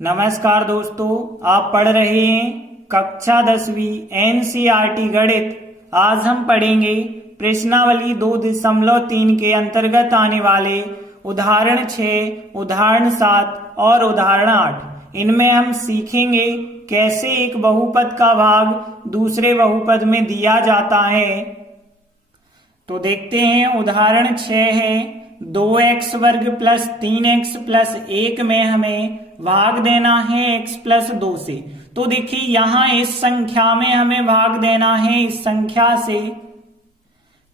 नमस्कार दोस्तों, आप पढ़ रहे हैं कक्षा 10वीं एनसीईआरटी गणित। आज हम पढ़ेंगे प्रश्नावली 2.3 के अंतर्गत आने वाले उदाहरण 6, उदाहरण 7 और उदाहरण 8। इनमें हम सीखेंगे कैसे एक बहुपद का भाग दूसरे बहुपद में दिया जाता है। तो देखते हैं, उदाहरण 6 है 2x वर्ग प्लस 3x प्लस 1 में हमें भाग देना है x प्लस 2 से। तो देखिए यहां इस संख्या में हमें भाग देना है इस संख्या से।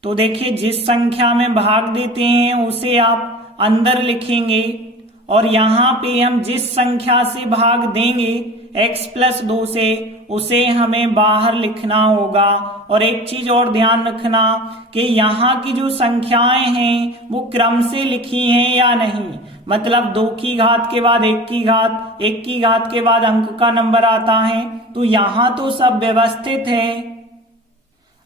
तो देखिए जिस संख्या में भाग देते हैं उसे आप अंदर लिखेंगे और यहाँ पे हम जिस संख्या से भाग देंगे x प्लस 2 से उसे हमें बाहर लिखना होगा। और एक चीज और ध्यान रखना कि यहाँ की जो संख्याएं हैं वो क्रम से लिखी हैं या नहीं, मतलब 2 की घात के बाद 1 की घात, 1 की घात के बाद अंक का नंबर आता है। तो यहाँ तो सब व्यवस्थित है।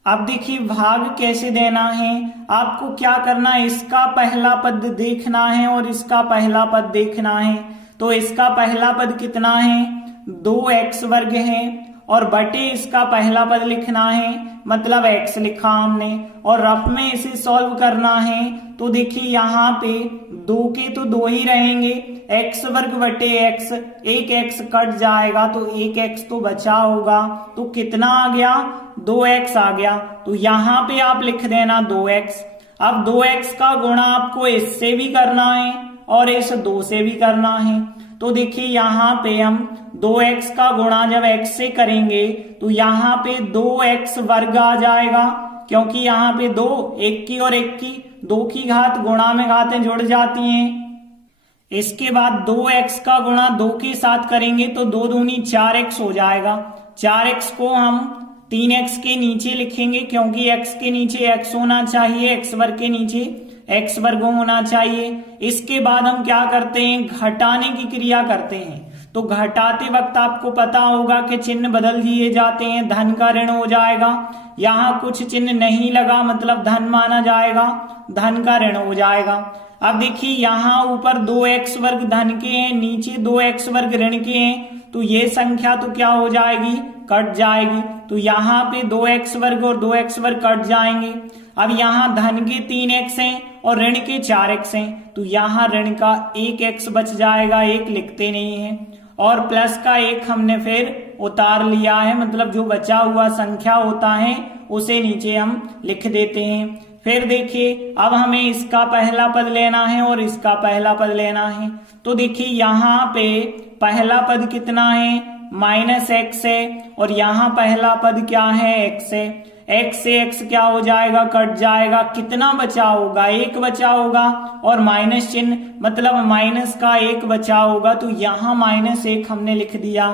अब देखिए भाग कैसे देना है। आपको क्या करना है, इसका पहला पद देखना है और इसका पहला पद देखना है। तो इसका पहला पद कितना है, 2x वर्ग है और बटे इसका पहला पद लिखना है, मतलब x लिखा हमने और रफ में इसे सॉल्व करना है। तो देखिए यहाँ पे 2 के तो 2 ही रहेंगे, x वर्ग बटे x, एक x कट जाएगा तो एक x तो बचा होगा। तो कितना आ गया, 2x आ गया। तो यहाँ पे आप लिख देना 2x। अब 2x का गुणा आपको इससे भी करना है और इस 2 से भी करना है। तो देखिए यहाँ पे हम 2x का गुणा जब x से करेंगे तो यहाँ पे 2x वर्ग आ जाएगा, क्योंकि यहाँ पे 2, 1 की और 1 की, 2 की घात गुणा में घातें जुड़ जाती हैं। इसके बाद 2x का गुणा 2 के साथ करेंगे तो 2 दूनी 4x हो जाएगा। 4x को हम 3x के नीचे लिखेंगे, क्योंकि x के नीचे x होना चाहिए, x वर्ग के नीचे x वर्ग होना चाहिए। इसके बाद हम क्या करते हैं, घटाने की क्रिया करते हैं। तो घटाते वक्त आपको पता होगा कि चिन्ह बदल दिए जाते हैं, धन का ऋण हो जाएगा। यहाँ कुछ चिन्ह नहीं लगा, मतलब धन माना जाएगा, धन का ऋण हो जाएगा। अब देखिए यहाँ ऊपर 2x वर्ग धन के हैं, नीचे 2x वर्ग ऋण के हैं, तो ये संख्या तो क्या हो जाएगी, कट जाएगी। तो यहाँ पे 2x वर्ग और 2x वर्ग कट जाएंगे। अब यहाँ धन के 3x हैं और ऋण के 4x हैं, तो यहाँ ऋण का 1x बच जाएगा, 1 लिखते नहीं है। और प्लस का 1 हमने फिर उतार लिया है, मतलब जो बचा हुआ संख्या होता है उसे नीचे हम लिख देते हैं। फिर देखिए अब हमें इसका पहला पद लेना है और इसका पहला पद लेना है। तो देखिए यहाँ पे पहला पद कितना है, -x है और यहाँ पहला पद क्या है, x है। x से x क्या हो जाएगा, कट जाएगा। कितना बचा होगा, 1 बचा होगा और माइनस चिन्ह, मतलब माइनस का 1 बचा होगा। तो यहाँ -1 हमने लिख दिया।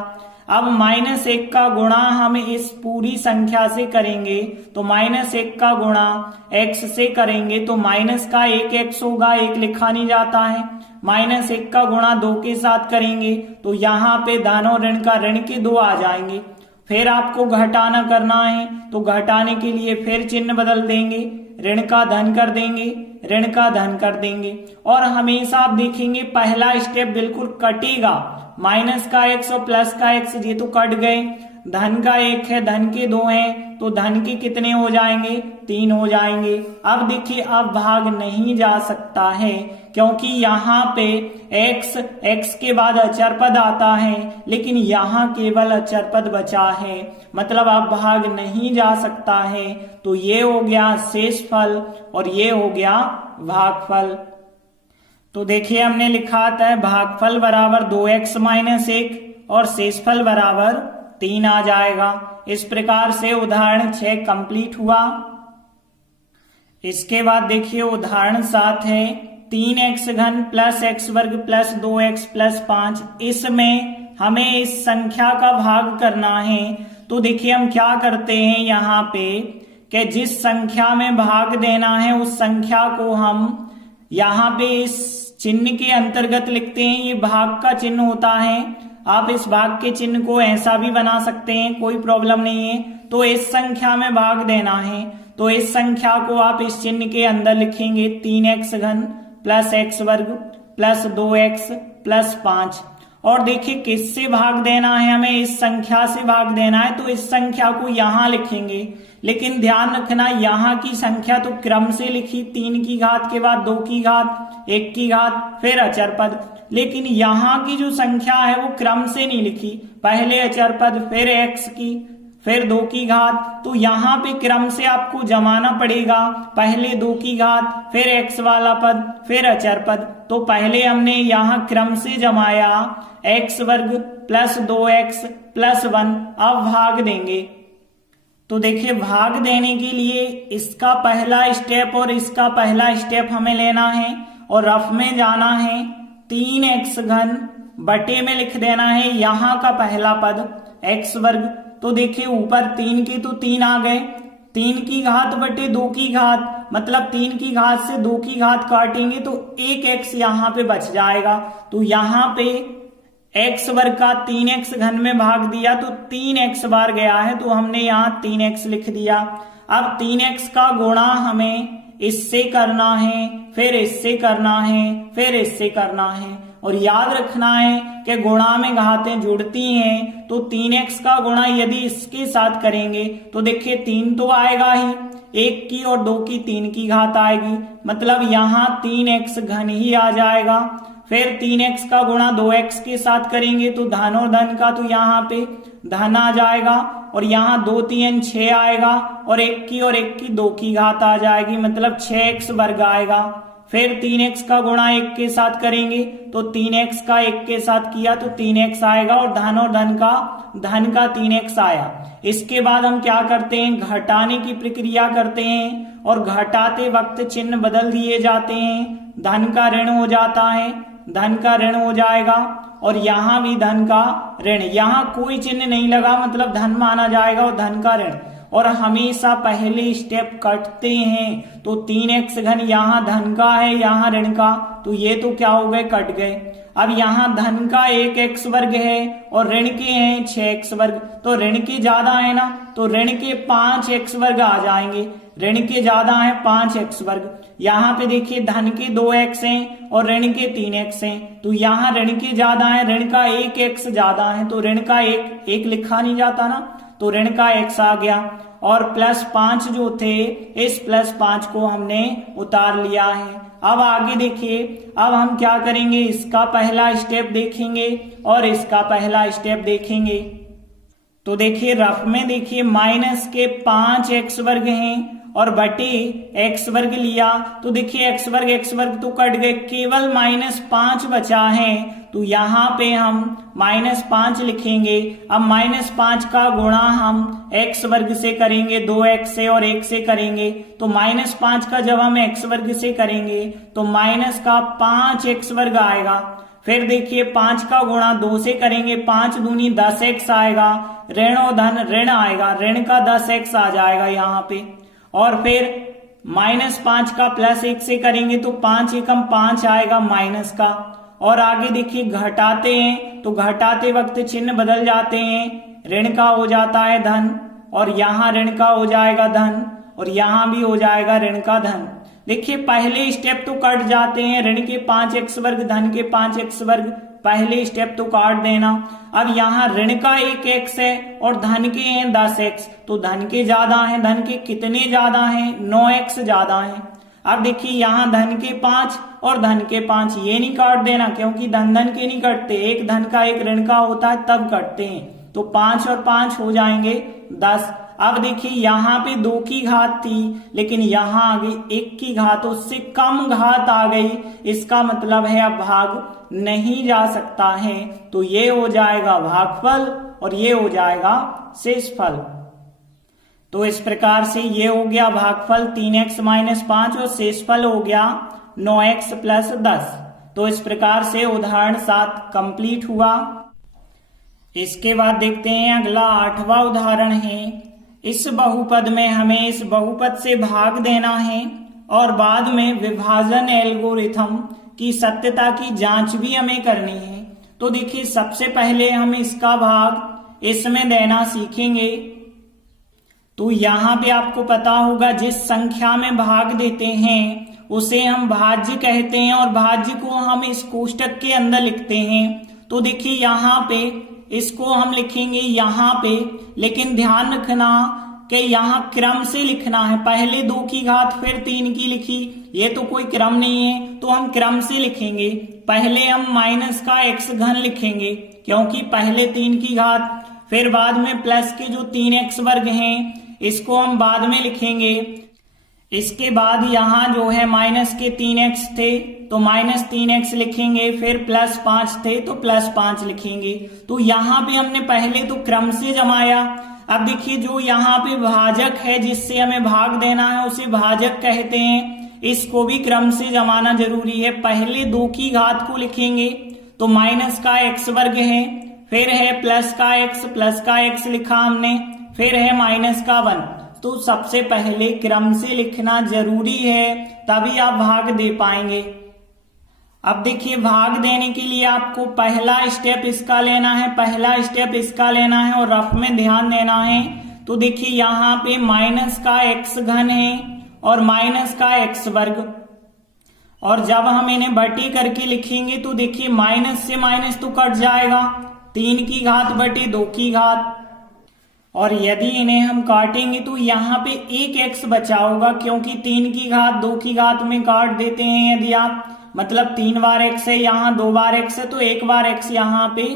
अब -1 का गुणा हम इस पूरी संख्या से करेंगे, तो -1 का गुणा x से करेंगे तो माइनस का 1x होगा, 1 लिखा नहीं जाता है। -1 का गुणा 2 के साथ करेंगे तो यहाँ पे धन और ऋण का ऋण के 2 आ जाएंगे। फिर आपको घटाना करना है, तो घटाने के लिए फिर चिन्ह बदल देंगे, ऋण का धन कर देंगे, ऋण का धन कर देंगे। और हमेशा आप देखेंगे पहला स्टेप बिल्कुल कटेगा, माइनस का x और प्लस का x ये तो कट गए। धन का 1 है, धन के 2 हैं, तो धन के कितने हो जाएंगे, 3 हो जाएंगे। अब देखिए अब भाग नहीं जा सकता है, क्योंकि यहाँ पे x के बाद अचर पद आता है, लेकिन यहाँ केवल अचर पद बचा है, मतलब अब भाग नहीं जा सकता है। तो ये हो गया शेषफल और ये हो गया भागफल। तो देखिए हमने लिखा था भागफल बराबर 2x - 1 और शेषफल बराबर 3 आ जाएगा। इस प्रकार से उदाहरण 6 कंप्लीट हुआ। इसके बाद देखिए उदाहरण 7 है 3x घन प्लस x वर्ग प्लस 2x प्लस 5। इसमें हमें इस संख्या का भाग करना है। तो देखिए हम क्या करते हैं यहाँ पे कि जिस संख्या में भाग देना है उस संख्या को हम यहाँ पे इस चिन्ह के अंतर्गत लिखते हैं। ये भाग का चिन्ह होता है, आप इस भाग के चिन्ह को ऐसा भी बना सकते हैं, कोई प्रॉब्लम नहीं है। तो इस संख्या में भाग देना है तो इस संख्या को आप इस चिन्ह के अंदर लिखेंगे 3x घन प्लस x वर्ग प्लस 2x प्लस 5। और देखिए किससे भाग देना है, हमें इस संख्या से भाग देना है, तो इस संख्या को यहां लिखेंगे। लेकिन ध्यान रखना यहाँ की संख्या तो क्रम से लिखी, 3 की घात के बाद 2 की घात, 1 की घात, फिर अचर पद। लेकिन यहाँ की जो संख्या है वो क्रम से नहीं लिखी, पहले अचर पद, फिर x की, फिर 2 की घात। तो यहाँ पे क्रम से आपको जमाना पड़ेगा, पहले 2 की घात, फिर x वाला पद, फिर अचर पद। तो पहले हमने यहाँ क्रम से जमाया x वर्ग प्लस 2x प्लस 1। अब भाग देंगे, तो देखिए भाग देने के लिए इसका पहला स्टेप और इसका पहला स्टेप हमें लेना है और रफ में जाना है। 3x घन बटे में लिख देना है यहाँ का पहला पद x वर्ग। तो देखिए ऊपर 3 के तो 3 आ गए, 3 की घात बटे 2 की घात, मतलब 3 की घात से 2 की घात काटेंगे तो 1x यहाँ पे बच जाएगा। तो यहाँ पे x वर्ग का 3x घन में भाग दिया तो 3x बार गया है, तो हमने यहाँ 3x लिख दिया। अब 3x का गुणा हमें इससे करना है, फिर इससे करना है, फिर इससे करना है। और याद रखना है कि गुणा में घातें जुड़ती हैं, तो 3x का गुणा यदि इसके साथ करेंगे तो देखिए 3 तो आएगा ही, 1 की और 2 की 3 की घात आएगी, मतलब यहाँ 3x घन ही आ जाएगा। फिर 3x का गुणा 2x के साथ करेंगे तो धन और धन का तो यहाँ पे धन आ जाएगा, और यहाँ 2 3 6 आएगा, और 1 की और 1 की 2 की घात आ जाएगी, मतलब 6x वर्ग आएगा। फिर 3x का गुणा 1 के साथ करेंगे तो 3x का 1 के साथ किया तो 3x आएगा, और धन का 3x आया। इसके बाद हम क्या करते हैं, घटाने की प्रक्रिया करते हैं, और घटाते वक्त चिन्ह बदल दिए जाते हैं। धन का ऋण हो जाता है, धन का ऋण हो जाएगा, और यहाँ भी धन का ऋण, यहाँ कोई चिन्ह नहीं लगा मतलब धन माना जाएगा, और धन का ऋण। और हमेशा पहले स्टेप कटते हैं, तो 3x घन यहाँ धन का है, यहाँ ऋण का, तो ये तो क्या हो गए, कट गए। अब यहाँ धन का 1x वर्ग है और ऋण के हैं 6x वर्ग, तो ऋण के ज्यादा है ना, तो ऋण के 5x वर्ग आ जाएंगे, ऋण के ज्यादा है 5x वर्ग। यहाँ पे देखिए धन के 2x हैं और ऋण के 3x हैं, तो यहाँ ऋण के ज्यादा है, ऋण का 1x ज्यादा है, तो ऋण का 1 लिखा नहीं जाता ना, तो ऋण का x आ गया। और +5 जो थे, इस +5 को हमने उतार लिया है। अब आगे देखिए, अब हम क्या करेंगे, इसका पहला स्टेप देखेंगे और इसका पहला स्टेप देखेंगे। तो देखिए रफ में देखिए माइनस के 5x वर्ग हैं और बटे x वर्ग लिया, तो देखिए x वर्ग तो कट गए, केवल -5 बचा है, तो यहाँ पे हम -5 लिखेंगे। अब -5 का गुणा हम x वर्ग से करेंगे, 2x से और 1 से करेंगे, तो -5 का जब हम x वर्ग से करेंगे तो माइनस का 5x वर्ग आएगा। फिर देखिए 5 का गुणा 2 से करेंगे, 5 दूनी 10x आएगा, ऋण और धन ऋण आएगा, ऋण का 10x आ जाएगा यहाँ पे। और फिर -5 का +1 से करेंगे तो 5 एकम 5 आएगा माइनस का। और आगे देखिए घटाते हैं, तो घटाते वक्त चिन्ह बदल जाते हैं, ऋण का हो जाता है धन, और यहाँ ऋण का हो जाएगा धन, और यहाँ भी हो जाएगा ऋण का धन। देखिए पहले स्टेप तो कट जाते हैं, ऋण के 5x वर्ग, धन के 5x वर्ग, पहले स्टेप तो काट देना। अब यहाँ ऋण का 1x है और धन के हैं 10x, तो धन के ज्यादा हैं, धन के कितने ज्यादा हैं, 9x ज्यादा हैं। अब देखिए यहाँ धन के 5 और धन के 5, ये नहीं काट देना क्योंकि धन के नहीं कटते, एक धन का एक ऋण का होता है तब कटते हैं, तो 5 और 5 हो जाएंगे 10। अब देखिए यहाँ पे 2 की घात थी, लेकिन यहाँ आ गई 1 की घात, उससे कम घात आ गई, इसका मतलब है अब भाग नहीं जा सकता है, तो ये हो जाएगा भागफल और ये हो जाएगा शेषफल। तो इस प्रकार से ये हो गया भागफल 3x - 5 और शेषफल हो गया 9x + 10। तो इस प्रकार से उदाहरण 7 कंप्लीट हुआ। इसके बाद देखते हैं अगला 8वां उदाहरण है। इस बहुपद में हमें इस बहुपद से भाग देना है और बाद में विभाजन एल्गोरिथम की सत्यता की जांच भी हमें करनी है। तो देखिए सबसे पहले हम इसका भाग इसमें देना सीखेंगे। तो यहाँ पे आपको पता होगा जिस संख्या में भाग देते हैं उसे हम भाज्य कहते हैं, और भाज्य को हम इस कोष्टक के अंदर लिखते हैं। तो देखिए यहाँ पे इसको हम लिखेंगे यहाँ पे, लेकिन ध्यान रखना कि यहाँ क्रम से लिखना है। पहले 2 की घात फिर 3 की लिखी, ये तो कोई क्रम नहीं है, तो हम क्रम से लिखेंगे। पहले हम माइनस का x घन लिखेंगे क्योंकि पहले 3 की घात, फिर बाद में प्लस के जो 3x वर्ग हैं इसको हम बाद में लिखेंगे। इसके बाद यहाँ जो है माइनस के 3x थे तो माइनस 3x लिखेंगे, फिर प्लस 5 थे तो प्लस 5 लिखेंगे। तो यहाँ पे हमने पहले तो क्रम से जमाया। अब देखिए जो यहाँ पे भाजक है जिससे हमें भाग देना है उसे भाजक कहते हैं, इसको भी क्रम से जमाना जरूरी है। पहले 2 की घात को लिखेंगे तो माइनस का x वर्ग है, फिर है प्लस का x लिखा हमने, फिर है माइनस का 1। तो सबसे पहले क्रम से लिखना जरूरी है, तभी आप भाग दे पाएंगे। अब देखिए भाग देने के लिए आपको पहला स्टेप इसका लेना है, और रफ में ध्यान देना है। तो देखिए यहाँ पे माइनस का x घन है और माइनस का x वर्ग, और जब हम इन्हें बटी करके लिखेंगे तो देखिए माइनस से माइनस तो कट जाएगा, 3 की घात बटे 2 की घात, और यदि इन्हें हम काटेंगे तो यहाँ पे एक x बचा होगा क्योंकि 3 की घात 2 की घात में काट देते हैं यदि आप, मतलब 3 बार x है, यहाँ 2 बार x है तो 1 बार x यहाँ पे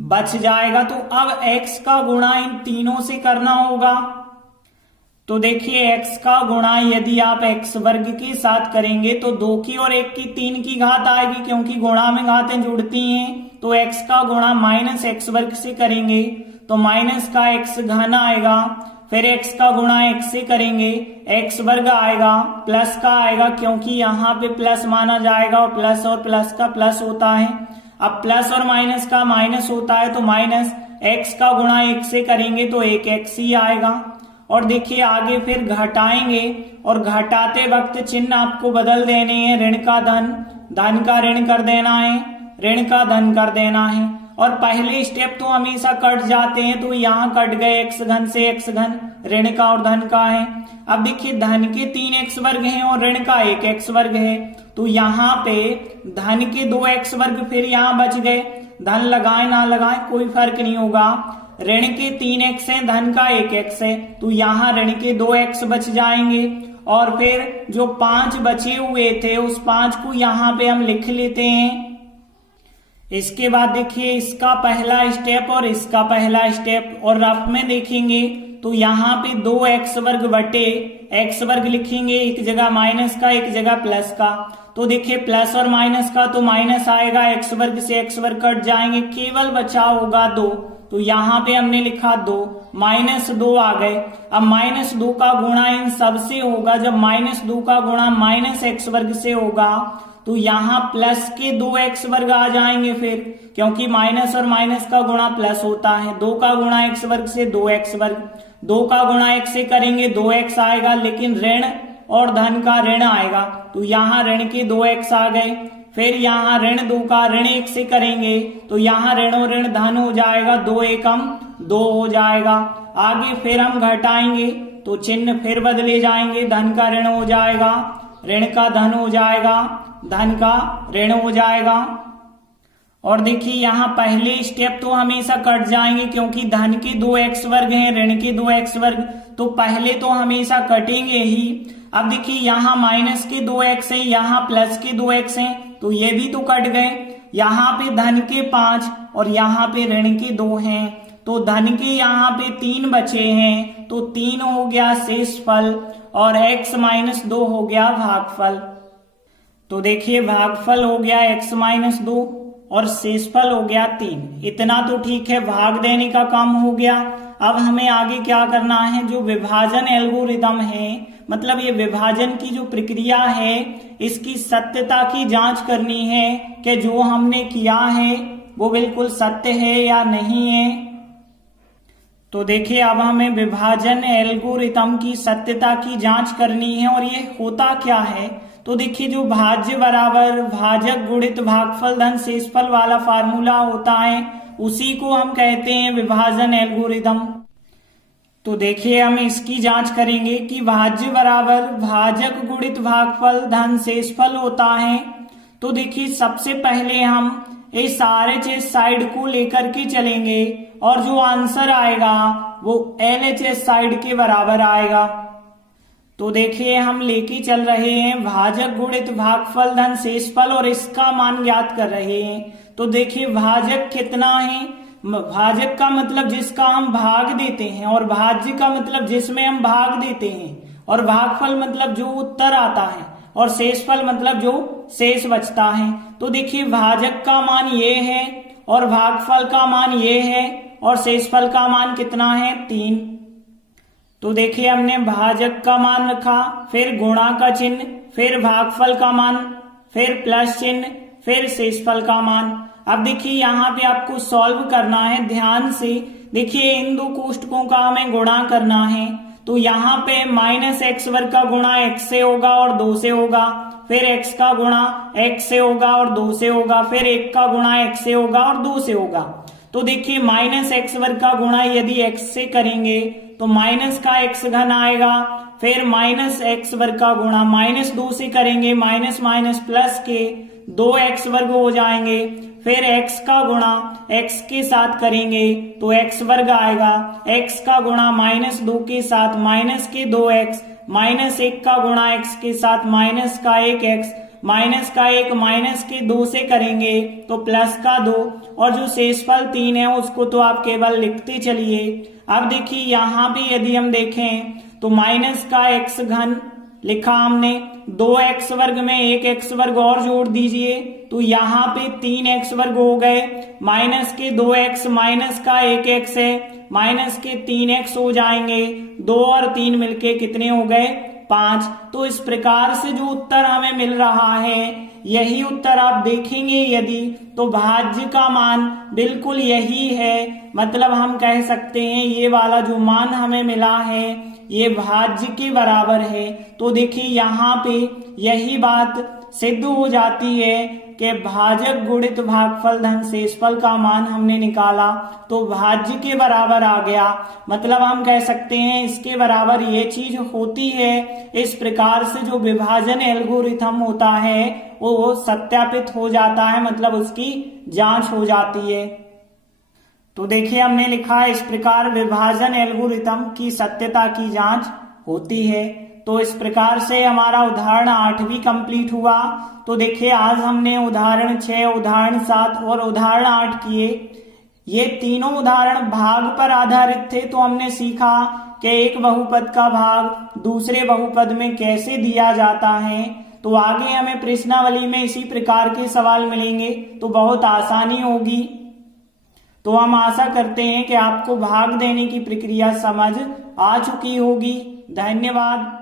बच जाएगा। तो अब x का गुणा इन तीनों से करना होगा। तो देखिए x का गुणा यदि आप x वर्ग के साथ करेंगे तो 2 की और 1 की 3 की घात आएगी क्योंकि गुणा में घातें जुड़ती हैं। तो x का गुणा माइनस x वर्ग से करेंगे तो माइनस का x घन आएगा, फिर x का गुणा x से करेंगे x वर्ग आएगा, प्लस का आएगा क्योंकि यहाँ पे प्लस माना जाएगा और प्लस का प्लस होता है। अब प्लस और माइनस का माइनस होता है तो माइनस x का गुणा 1 से करेंगे तो 1x ही आएगा। और देखिए आगे फिर घटाएंगे और घटाते वक्त चिन्ह आपको बदल देने हैं, ऋण का धन, धन का ऋण कर देना है, ऋण का धन कर देना है। और पहले स्टेप तो हमेशा कट जाते हैं तो यहाँ कट गए x घन से x घन, ऋण का और धन का है। अब देखिए धन के 3x वर्ग हैं और ऋण का 1x वर्ग है, तो यहाँ पे धन के 2x वर्ग फिर यहाँ बच गए, धन लगाए ना लगाए कोई फर्क नहीं होगा। ऋण के 3x है, धन का 1x है, तो यहाँ ऋण के 2x बच जाएंगे। और फिर जो 5 बचे हुए थे उस 5 को यहाँ पे हम लिख लेते हैं। इसके बाद देखिए इसका पहला स्टेप और इसका पहला स्टेप, और रफ में देखेंगे तो यहाँ पे 2x वर्ग बटे x वर्ग लिखेंगे, एक जगह माइनस का एक जगह प्लस का। तो देखिए प्लस और माइनस का तो माइनस आएगा, x वर्ग से x वर्ग कट जाएंगे, केवल बचा होगा 2। तो यहाँ पे हमने लिखा 2, माइनस 2 आ गए। अब माइनस 2 का गुणा इन सब से होगा, जब माइनस 2 का गुणा माइनस x वर्ग से होगा तो यहाँ प्लस के 2x वर्ग आ जाएंगे फिर, क्योंकि माइनस और माइनस का गुणा प्लस होता है। 2 का गुणा x वर्ग से 2x वर्ग, 2 का गुणा x से करेंगे 2x आएगा, लेकिन ऋण और धन का ऋण आएगा तो यहाँ ऋण के 2x आ गए। फिर यहाँ ऋण 2 का ऋण 1 से करेंगे तो यहाँ ऋण और ऋण धन हो जाएगा, 2 एकम 2 हो जाएगा। आगे फिर हम घटाएंगे तो चिन्ह फिर बदले जाएंगे, धन का ऋण हो जाएगा, ऋण का धन हो जाएगा, धन का ऋण हो जाएगा। और देखिए यहाँ पहले स्टेप तो हमेशा कट जाएंगे क्योंकि धन के 2x वर्ग हैं, ऋण के 2x वर्ग, तो पहले तो हमेशा कटेंगे ही। अब देखिए यहाँ माइनस के 2x हैं, यहाँ प्लस के 2x हैं, तो ये भी तो कट गए। यहाँ पे धन के 5 और यहाँ पे ऋण के 2 हैं, तो धन के यहाँ पे 3 बचे हैं, तो 3 हो गया शेषफल और x माइनस 2 हो गया भागफल। तो देखिए भागफल हो गया x माइनस 2 और शेषफल हो गया 3। इतना तो ठीक है, भाग देने का काम हो गया। अब हमें आगे क्या करना है, जो विभाजन एल्गोरिदम है, मतलब ये विभाजन की जो प्रक्रिया है इसकी सत्यता की जांच करनी है कि जो हमने किया है वो बिल्कुल सत्य है या नहीं है। तो देखिए अब हमें विभाजन एल्गोरिदम की सत्यता की जांच करनी है, और ये होता क्या है। तो देखिए जो भाज्य बराबर भाजक गुणित भागफल धन शेषफल वाला फार्मूला होता है उसी को हम कहते हैं विभाजन एल्गोरिदम। तो देखिए हम इसकी जांच करेंगे कि भाज्य बराबर भाजक गुणित भागफल धन शेषफल होता है। तो देखिए सबसे पहले हम इस RHS साइड को लेकर के चलेंगे और जो आंसर आएगा वो LHS साइड के बराबर आएगा। तो देखिए हम लेके चल रहे हैं भाजक गुणित भागफल धन शेषफल और इसका मान ज्ञात कर रहे हैं। तो देखिए भाजक कितना है, भाजक का मतलब जिसका हम भाग देते हैं और भाज्य का मतलब जिसमें हम भाग देते हैं और भागफल मतलब जो उत्तर आता है और शेषफल मतलब जो शेष बचता है। तो देखिए भाजक का मान ये है और भागफल का मान ये है और शेषफल का मान कितना है 3। तो देखिए हमने भाजक का मान रखा, फिर गुणा का चिन्ह, फिर भागफल का मान, फिर प्लस चिन्ह, फिर शेषफल का मान। अब देखिए यहाँ पे आपको सॉल्व करना है ध्यान से। देखिए इन दो कोष्टकों का हमें गुणा करना है। तो यहाँ पे -x वर्ग का गुणा x से होगा और 2 से होगा, फिर x का गुणा x से होगा और 2 से होगा, फिर 1 का गुणा x से होगा और 2 से होगा। तो देखिए -x वर्ग का गुणा यदि x से करेंगे तो माइनस का x घन आएगा, फिर -x वर्ग का गुणा -2 से करेंगे, माइनस माइनस प्लस के 2x वर्ग हो जाएंगे, फिर x का गुणा x के साथ करेंगे तो x वर्ग आएगा, x का गुणा -2 के साथ माइनस के 2x, -1 का गुणा x के साथ माइनस का 1x, माइनस का 1 माइनस के 2 से करेंगे तो प्लस का 2 और जो शेषफल 3 है उसको तो आप केवल लिखते चलिए। अब देखिए यहाँ पे यदि हम देखें तो माइनस का x घन लिखा हमने, 2x वर्ग में 1x वर्ग और जोड़ दीजिए तो यहाँ पे 3x वर्ग हो गए, माइनस के 2x माइनस का 1x है, माइनस के 3x हो जाएंगे, 2 और 3 मिलके कितने हो गए 5। तो इस प्रकार से जो उत्तर हमें मिल रहा है यही उत्तर आप देखेंगे यदि तो भाज्य का मान बिल्कुल यही है, मतलब हम कह सकते हैं ये वाला जो मान हमें मिला है ये भाज्य के बराबर है। तो देखिए यहाँ पे यही बात सिद्ध हो जाती है कि भाजक गुणित भागफल धन शेषफल का मान हमने निकाला तो भाज्य के बराबर आ गया, मतलब हम कह सकते हैं इसके बराबर ये चीज होती है। इस प्रकार से जो विभाजन एल्गोरिथम होता है वो सत्यापित हो जाता है, मतलब उसकी जांच हो जाती है। तो देखिए हमने लिखा है इस प्रकार विभाजन एल्गोरिथम की सत्यता की जांच होती है। तो इस प्रकार से हमारा उदाहरण 8 भी कंप्लीट हुआ। तो देखिए आज हमने उदाहरण 6, उदाहरण 7 और उदाहरण 8 किए। ये तीनों उदाहरण भाग पर आधारित थे। तो हमने सीखा कि एक बहुपद का भाग दूसरे बहुपद में कैसे दिया जाता है। तो आगे हमें प्रश्नावली में इसी प्रकार के सवाल मिलेंगे तो बहुत आसानी होगी। तो हम आशा करते हैं कि आपको भाग देने की प्रक्रिया समझ आ चुकी होगी। धन्यवाद।